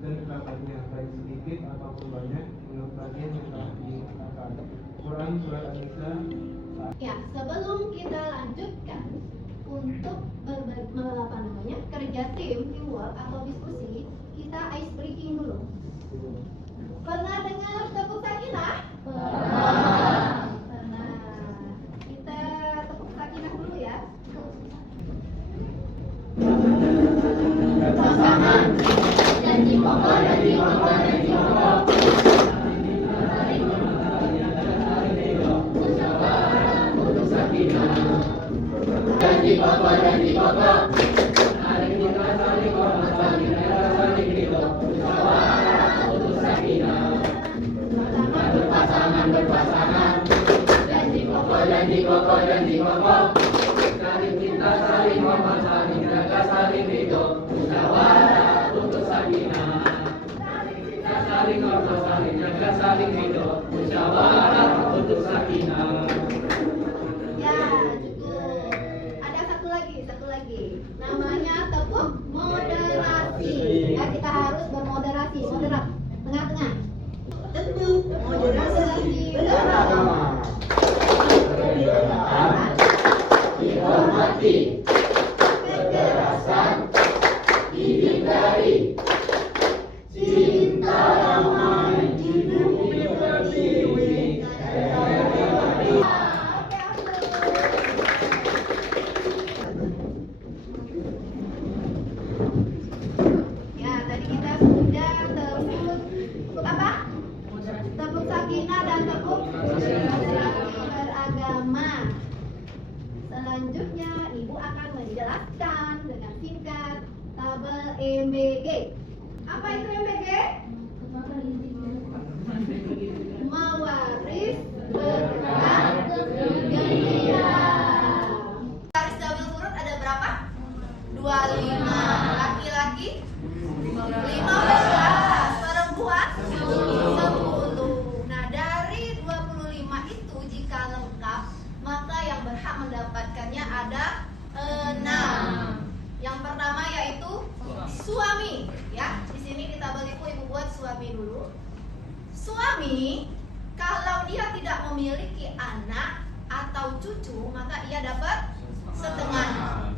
dan kerabatnya, baik sedikit ataupun banyak, menurut bagian yang telah dikatakan. Quran Surat An-Nisa. Ya, sebelum kita lanjutkan untuk kerja tim, teamwork atau diskusi, kita ice breaking dulu. Pernah dengar tepuk sakinah? Pernah. Kita tepuk sakinah dulu ya. Pasangan janji pokok, janji pokok, janji pokok. Janji pokok, janji pokok. Saling cinta, saling hormat, saling rela, saling ridho. Musyawarah untuk sakinah. Berpasangan, berpasangan. Janji pokok, janji pokok, janji pokok. Saling cinta, saling hormat, saling jaga, saling ridho. Musyawarah untuk sakinah. Saling cinta, saling hormat, saling jaga, saling ridho. Musyawarah untuk sakinah. Ya, cukup. Ada satu lagi. Namanya tepuk moderasi. Ya, kita harus bermoderasi, moderat, tengah-tengah. Tepuk moderasi beragama. Dihormati, kekerasan dihindari, cinta damai di bumi pertiwi. Ya, tadi kita sudah tepuk apa? Tepuk sakinah dan tepuk moderasi beragama. Selanjutnya, Ibu akan menjelaskan dengan singkat tabel MBG. Apa itu MBG? Mewaris berkat gembira. Garis double huruf ada berapa? 25. Laki-laki 15. Perempuan 10. Nah, dari 25 itu jika lengkap, maka yang berhak mendapatkannya ada 6. Yang pertama yaitu suami, ya. Di sini di tabel Ibu buat suami dulu. Suami kalau dia tidak memiliki anak atau cucu, maka ia dapat setengah.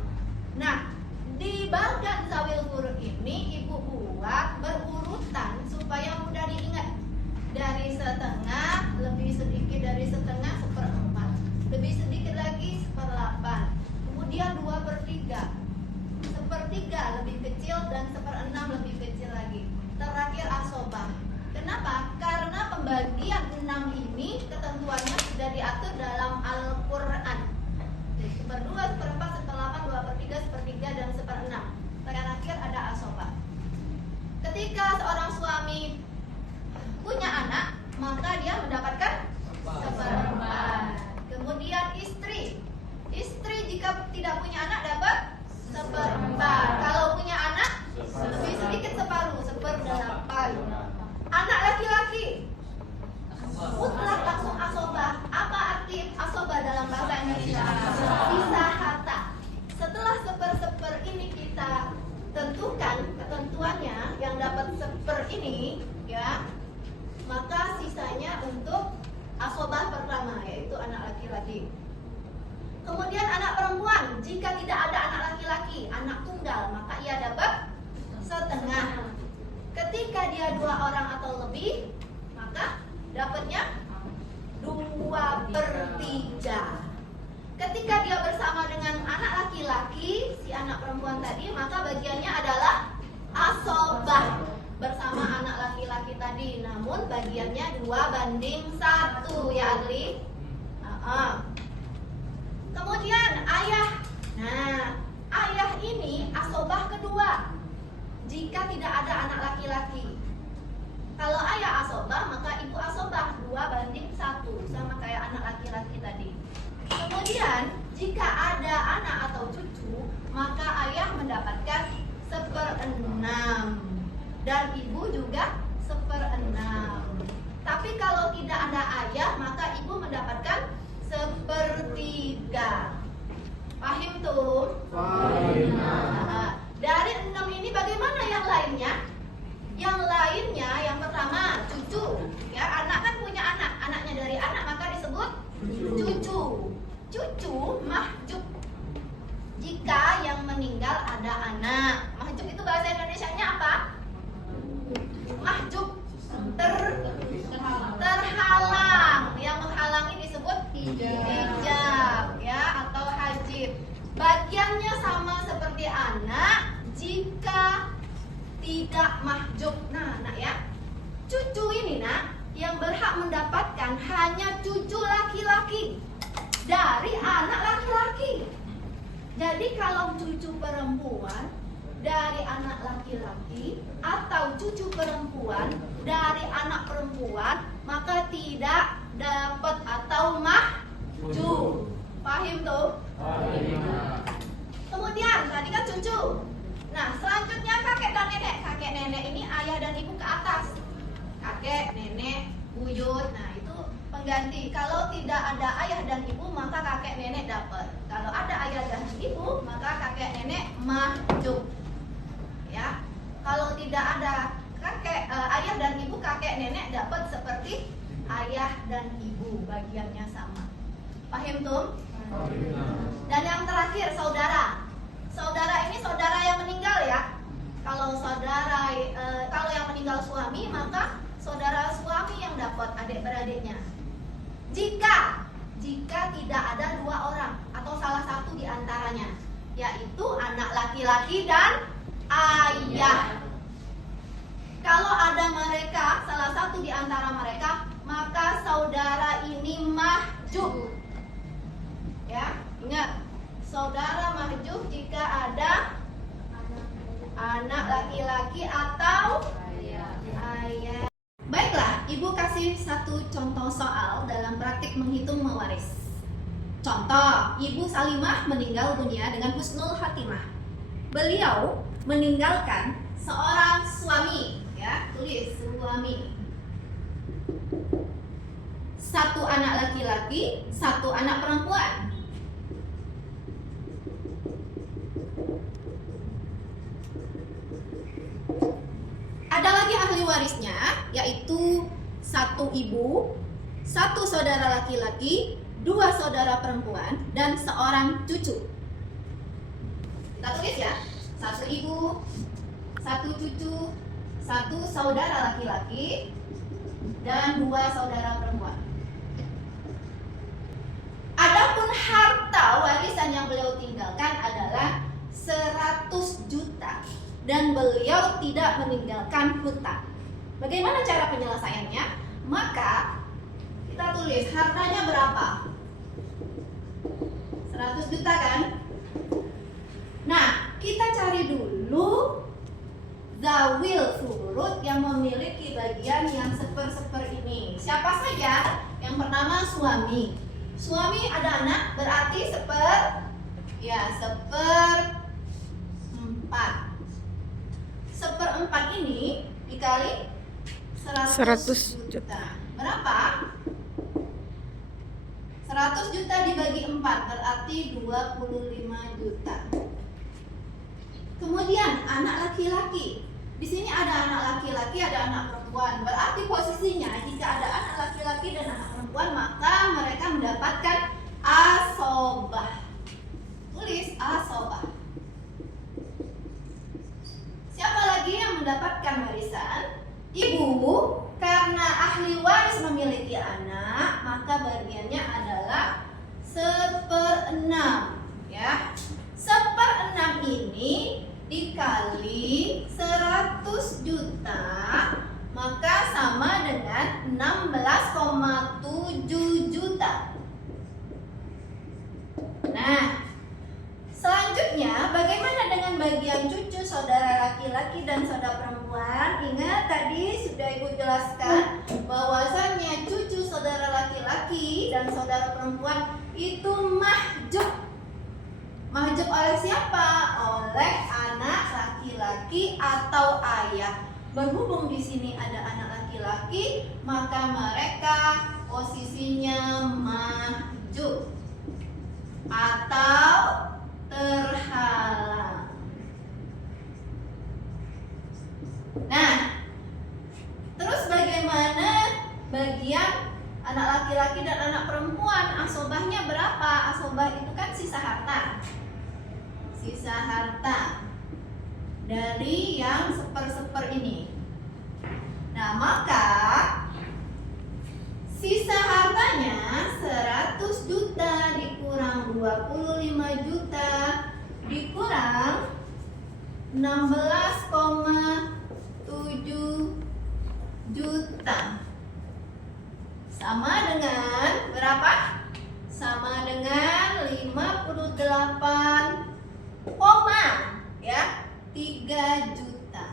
Nah, di bagan zawil huruf ini Ibu buat berurutan supaya mudah diingat. Dari setengah, lebih sedikit dari setengah, 1/4. Lebih sedikit lagi 1/8. Kemudian 2/3. 1/3 lebih kecil dan 1/6 lebih kecil lagi. Terakhir asobah. Kenapa? Karena pembagian 6 ini ketentuannya sudah diatur dalam Al-Quran. 1/2, 1/4, 1/8, 2/3, 1/3 dan 1/6. Terakhir ada asobah. Ketika seorang suami punya anak, maka dia mendapatkan 1/4. Kemudian istri jika tidak punya anak dapat 1/4. Kalau punya anak lebih sedikit separuh, 1/8. Anak laki-laki mutlak langsung asobah. Apa arti asobah dalam bahasa Indonesia? Pisah harta. Setelah 1/1 ini kita tentukan ketentuannya, yang dapat 1/1 ini, ya, maka sisanya untuk asobah pertama, yaitu anak laki-laki. Kemudian anak perempuan, jika tidak ada anak laki-laki, anak tunggal, maka ia dapat setengah. Ketika dia 2 orang atau lebih, maka dapatnya 2/3. Ketika dia bersama dengan anak laki-laki, si anak perempuan tadi, maka bagiannya adalah asobah bersama anak laki-laki tadi. Namun bagiannya 2/1, ya Adli. Kemudian ayah. Nah, ayah ini asobah kedua jika tidak ada anak laki-laki. Kalau ayah asobah, maka ibu asobah 2/1, sama kayak anak laki-laki tadi. Kemudian jika ada anak atau cucu, maka ayah mendapatkan 1/6 dan ibu juga 1/6. Tapi kalau tidak ada ayah, maka ibu mendapatkan 1/3. Paham tuh? Dari 6 ini bagaimana yang lainnya? Yang lainnya, yang pertama cucu. Ya, anak kan punya anak. Anaknya dari anak maka disebut cucu. Cucu mahjub. Jika yang meninggal ada anak. Mahjub itu bahasa Indonesianya apa? Mahjub. Terhalang. Yang menghalangi disebut hijab, ya, atau hajib. Bagiannya sama seperti anak jika tidak mahjub. Nah, nak ya, cucu ini nak yang berhak mendapatkan hanya cucu laki-laki dari anak laki-laki. Jadi kalau cucu perempuan dari anak laki-laki atau cucu perempuan dari anak perempuan, maka tidak dapat atau mahjub. Paham tuh? Kemudian tadi kan cucu. Nah, selanjutnya kakek dan nenek. Kakek nenek ini ayah dan ibu ke atas. Kakek, nenek, buyut. Nah, itu pengganti. Kalau tidak ada ayah dan ibu, maka kakek nenek dapat. Kalau ada ayah dan ibu, maka kakek nenek mahjub. Ya. Kalau tidak ada kakek, ayah dan ibu, kakek nenek dapat seperti ayah dan ibu, bagiannya sama. Paham tuh? Dan yang terakhir saudara. Saudara ini saudara yang meninggal ya. Kalau saudara, kalau yang meninggal suami, maka saudara suami yang dapat, adik-beradiknya. Jika tidak ada dua orang atau salah satu di antaranya, yaitu anak laki-laki dan ayah. Kalau ada mereka, salah satu di antara mereka, maka saudara ini mahjub. Ya, ingat, saudara mahjub jika ada anak laki-laki atau ayah. Baiklah, ibu kasih satu contoh soal dalam praktik menghitung mewaris. Contoh, Ibu Salimah meninggal dunia dengan husnul khatimah. Beliau meninggalkan seorang suami, ya, tulis suami. Satu anak laki-laki, satu anak perempuan. Ada lagi ahli warisnya, yaitu satu ibu, satu saudara laki-laki, dua saudara perempuan, dan seorang cucu. Kita tulis ya, satu ibu, satu cucu, satu saudara laki-laki, dan dua saudara perempuan. Adapun harta warisan yang beliau tinggalkan adalah 100 juta. Dan beliau tidak meninggalkan hutang. Bagaimana cara penyelesaiannya? Maka kita tulis hartanya berapa? 100 juta kan? Nah, kita cari dulu zawil furud yang memiliki bagian yang seper-seper ini. Siapa saja? Yang pertama suami. Suami ada anak, berarti seperempat. Seperempat ini dikali 100 juta. Berapa? 100 juta dibagi 4 berarti 25 juta. Kemudian anak laki-laki. Di sini ada anak laki-laki, ada anak perempuan. Berarti posisinya jika ada anak laki-laki dan anak perempuan, maka mereka mendapatkan asobah. Tulis asobah. Siapa lagi yang mendapatkan warisan? Ibu, karena ahli waris memiliki anak, maka bagiannya adalah 1/6, ya. 1/6 ini dikali 100 juta, maka sama dengan 16,7 juta. Nah, selanjutnya, bagaimana dengan bagian cucu saudara laki-laki dan saudara perempuan? Ingat tadi sudah Ibu jelaskan bahwasannya cucu saudara laki-laki dan saudara perempuan itu mahjub. Mahjub oleh siapa? Oleh anak laki-laki atau ayah. Berhubung di sini ada anak laki-laki, maka mereka posisinya mahjub atau terhalang. Nah, Kemudian anak laki-laki dan anak perempuan, asobahnya berapa? Asobah itu kan sisa harta. Sisa harta dari yang seper-seper ini. Nah, maka sisa hartanya 100 juta dikurang 25 juta dikurang 16,7 juta. Sama dengan berapa? Sama dengan 58,3 juta.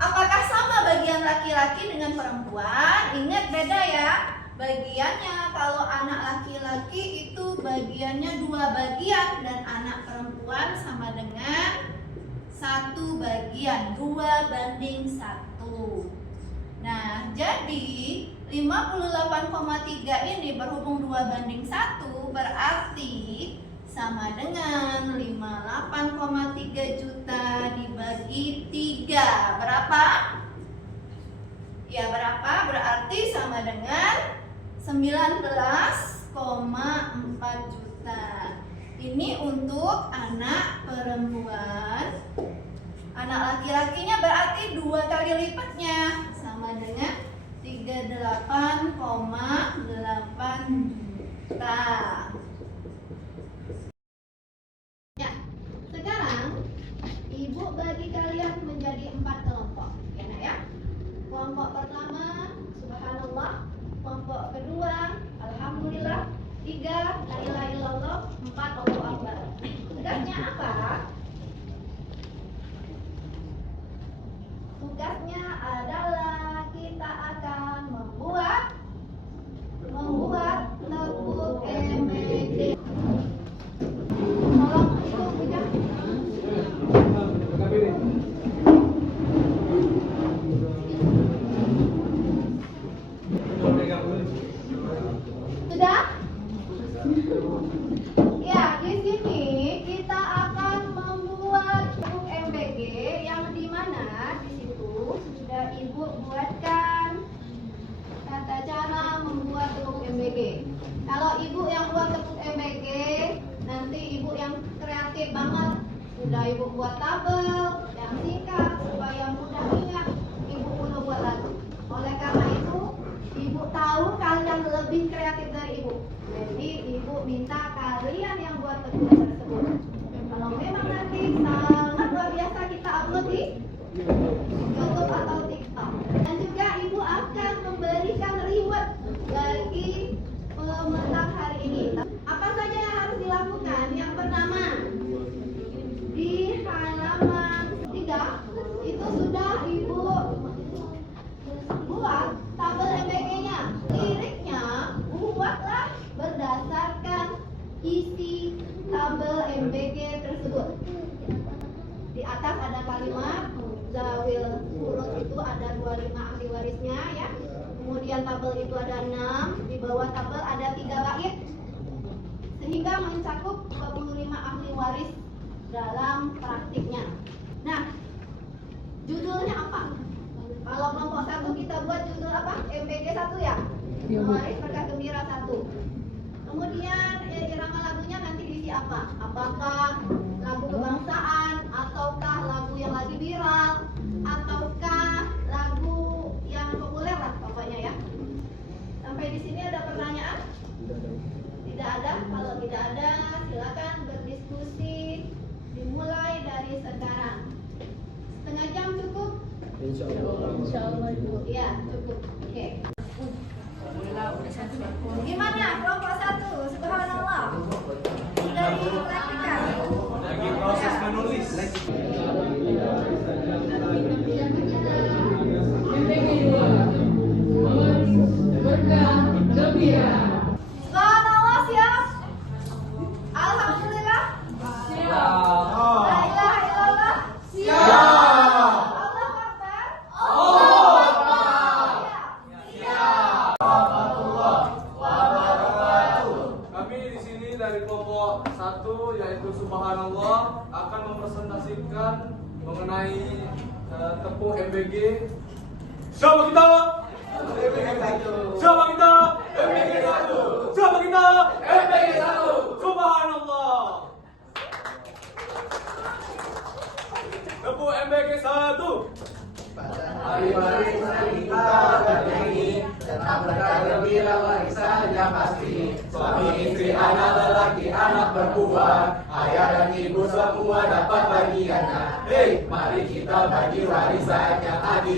Apakah sama bagian laki-laki dengan perempuan? Ingat beda ya bagiannya. Kalau anak laki-laki itu bagiannya 2 bagian dan anak perempuan sama dengan 1 bagian, 2:1. Nah, jadi 58,3 ini berhubung 2:1 berarti sama dengan 58,3 juta dibagi 3. Berapa? Ya, berapa? Berarti sama dengan 19,4 juta. Ini untuk anak perempuan. Anak laki-lakinya berarti 2 kali lipatnya, sama dengan 38,8 juta. Ya, sekarang ibu bagi kalian menjadi 4 kelompok, ya nak ya. Kelompok pertama, subhanallah. Kelompok kedua, alhamdulillah. 3, la ilaha illallah. 4, Allahu akbar. Tugasnya apa? Tugasnya adalah kita akan membuat tepuk MBG. Tolong itu bujang. Sudah? Ya, di sini kita akan membuat tepuk MBG yang di mana di situ sudah ibu buatkan tata cara membuat tepuk MBG. Kalau ibu yang buat tepuk MBG, nanti ibu yang kreatif banget, sudah ibu buat tabel yang singkat supaya mudah ingat, ibu udah buat lagi. Oleh karena itu, ibu tahu kalian lebih kreatif dari ibu. Jadi ibu minta kalian yang buat tepuk tersebut. Kalau memang nanti sangat luar biasa kita upload di YouTube atau TikTok. Dan juga ibu akan memberikan reward bagi pemenang hari ini. Apa saja yang harus dilakukan? Yang pertama, di halaman 3 itu sudah ibu buat tabel MBG-nya. Liriknya buatlah berdasarkan isi tabel MBG tersebut. Di atas ada kalimat zawil huruf itu ada 25 ahli warisnya ya. Kemudian tabel itu ada 6, di bawah tabel ada 3 bait sehingga mencakup 25 ahli waris dalam praktiknya. Nah, judulnya apa? Kalau kelompok 1 kita buat judul apa? MBG 1 ya? Waris Berkah Gembira 1. Kemudian irama lagunya nanti diisi apa? Apakah lagu kebangsaan, ataukah lagu yang lagi viral, ataukah lagu yang populer lah pokoknya ya. Sampai di sini ada pertanyaan? Tidak ada. Kalau tidak ada, silakan berdiskusi. Dimulai dari sekarang. Setengah jam cukup? Insya Allah. Iya, cukup. Oke. Gimana kelompok 1? Subhanallah. Sudah dipraktikkan? Lagi proses menulis. MBG 2, Berkah Gembira. Subhanallah, siap? Alhamdulillah. Siap. La ilaha illallah. Siap. Allah Akbar. Allah Akbar. Siap. Kami di sini dari kelompok 1 yaitu Subhanallah akan mempresentasikan mengenai tepuk MBG. Siapa kita? MBG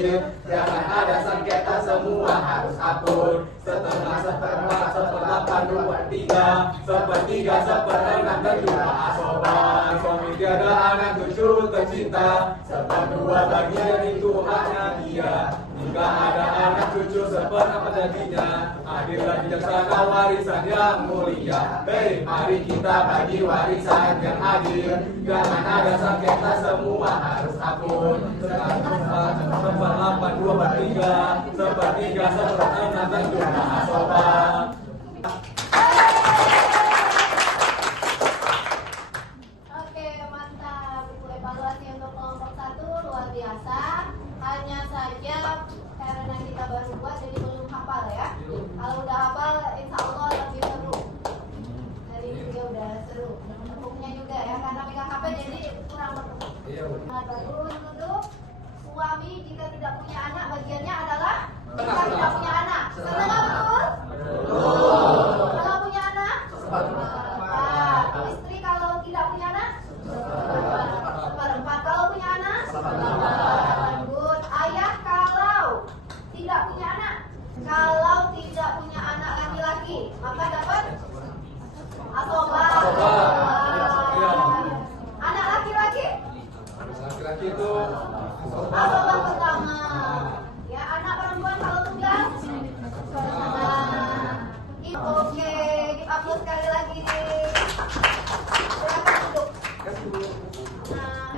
hadir. Jangan ada sengketa, semua harus akur. Setengah, seperempat, seperdelapan, dua, tiga, sepertiga, seperenam, dan juga asoban. Suami tiada anak cucu tercinta, seperdua bagian itu haknya dia. Jika ada anak cucu seperempat jadinya, hadirlah bijaksana warisan yang mulia. Hei, mari kita bagi warisan yang hadir. Jangan ada sengketa, semua harus akur. Seperempat, seperdelapan, dua, tiga, sepertiga, seperenam, dan juga asoban. Oke, mantap. Ibu evaluasi untuk kelompok 1 luar biasa. Hanya saja karena kita baru buat jadi belum hafal ya. Kalau udah hafal insya Allah lebih seru. Dari ini juga udah seru. Bentuknya juga ya, karena pegang HP jadi kurang berbentuk. Nah, bagus duduk. Suami jika tidak punya anak bagiannya adalah jika tidak punya anak. Betul nggak betul? Kalau punya anak? Seperempat. Istri kalau tidak punya anak? Seperempat. Kalau punya anak? Good. Ayah kalau tidak punya anak? Kalau tidak punya anak laki-laki, maka dapat asoban. Anak laki-laki? Laki-laki itu Asoban pertama. Ya, anak perempuan kalau tunggal? Oke, kita upload sekali lagi. Silakan duduk. Nah,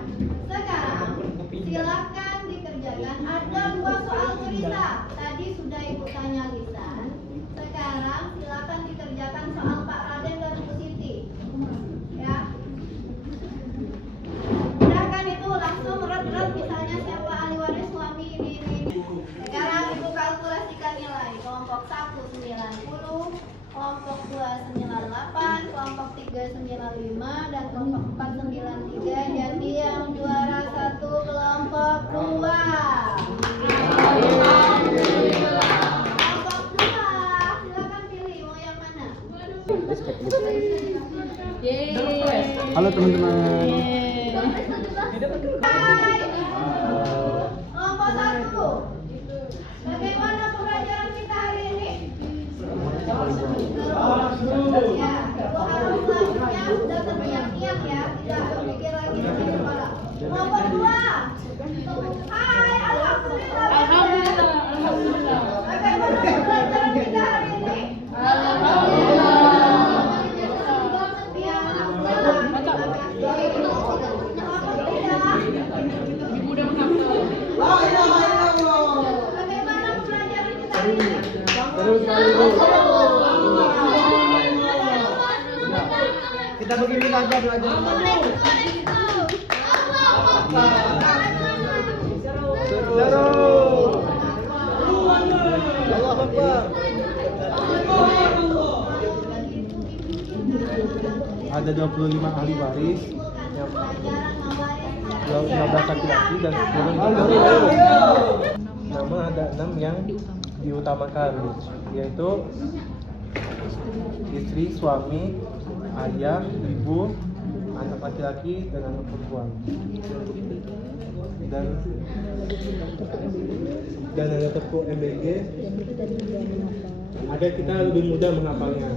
sekarang silakan dikerjakan. Ada 2 soal tulisan. Tadi sudah Ibu tanya lisan. Sekarang silakan dikerjakan soal Pak Raden dan Bu Siti. Ya. Udah kan itu langsung ret-ret misalnya siapa ahli waris suami ini. Sekarang Ibu kalkulasikan nilai. Kelompok 1 90, kelompok 2 98, kelompok 3 95, dan kelompok 4 93. Jadi yang juara 1 kelompok 2. Kelompok 2, silakan pilih mau yang mana? Halo teman-teman. Hai. Kelompok 1. Bagaimana pembelajaran kita hari ini? Ya, Ibu harus selanjutnya sudah terbiak-biak ya, tidak berpikir lagi di kepala. Kelompok 2. Hai, alhamdulillah. Bagaimana pembelajaran kita hari ini? Alhamdulillah. Ya, alhamdulillah. Bagaimana pembelajaran kita hari ini? Kita begini aja belajar. Allah Akbar. Ada 25 ahli waris, 15 laki-laki dan 10 perempuan. Namun ada 6 yang diutamakan, yaitu istri, suami, ayah, ibu, anak laki-laki, dan anak perempuan. Dan ada tepuk MBG agar kita lebih mudah menghafalnya.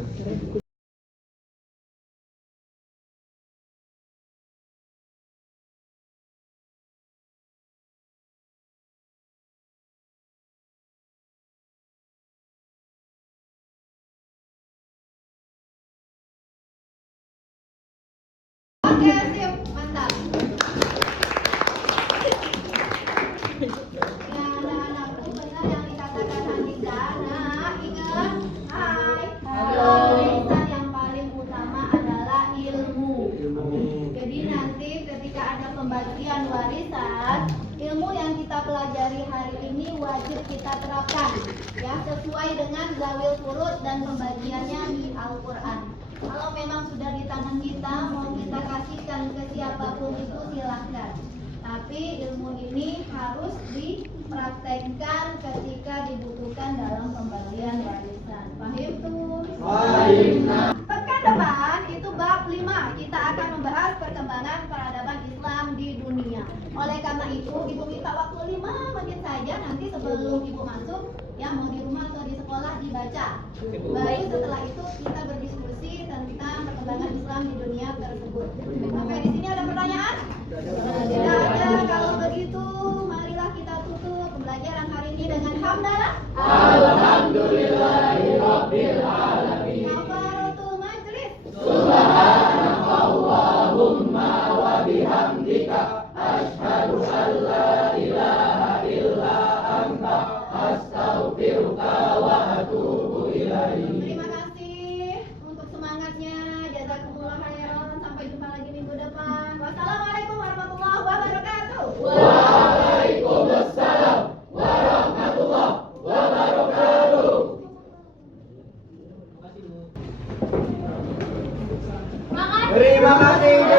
Oke, sip, mantap. Ya, anak-anakku benar yang dikatakan Handika. Nah, ingat, hai. Warisan yang paling utama adalah ilmu. Jadi nanti ketika ada pembagian warisan, ilmu yang kita pelajari hari ini wajib kita terapkan, ya, sesuai dengan zawil furud dan pembagiannya di Al-Quran. Kalau memang sudah di tangan kita, mau kita kasihkan ke siapapun itu silahkan. Tapi ilmu ini harus dipraktekkan ketika dibutuhkan dalam pembagian warisan. Paham tuh? Pekan depan itu bab 5. Kita akan membahas perkembangan peradaban Islam di dunia. Oleh karena itu, Ibu minta waktu 5 menit saja. masuk, ya mau di rumah atau di sekolah dibaca. Baru setelah itu kita berdiskusi tentang perkembangan Islam di dunia tersebut. Sampai di sini ada pertanyaan? Tidak ada. Kalau begitu, marilah kita tutup pembelajaran hari ini dengan hamdalah. Alhamdulillahirabbil alamin. Kafaratul majlis. Subhanakallahumma wa bihamdika asyhadu an la ilaha illa anta astaghfiruka wa atubu ilaik. Terima kasih untuk semangatnya. Jazakumullah khairan. Sampai jumpa lagi minggu depan. Wassalamualaikum warahmatullahi wabarakatuh. Waalaikumsalam warahmatullahi wabarakatuh. Makasih. Terima kasih.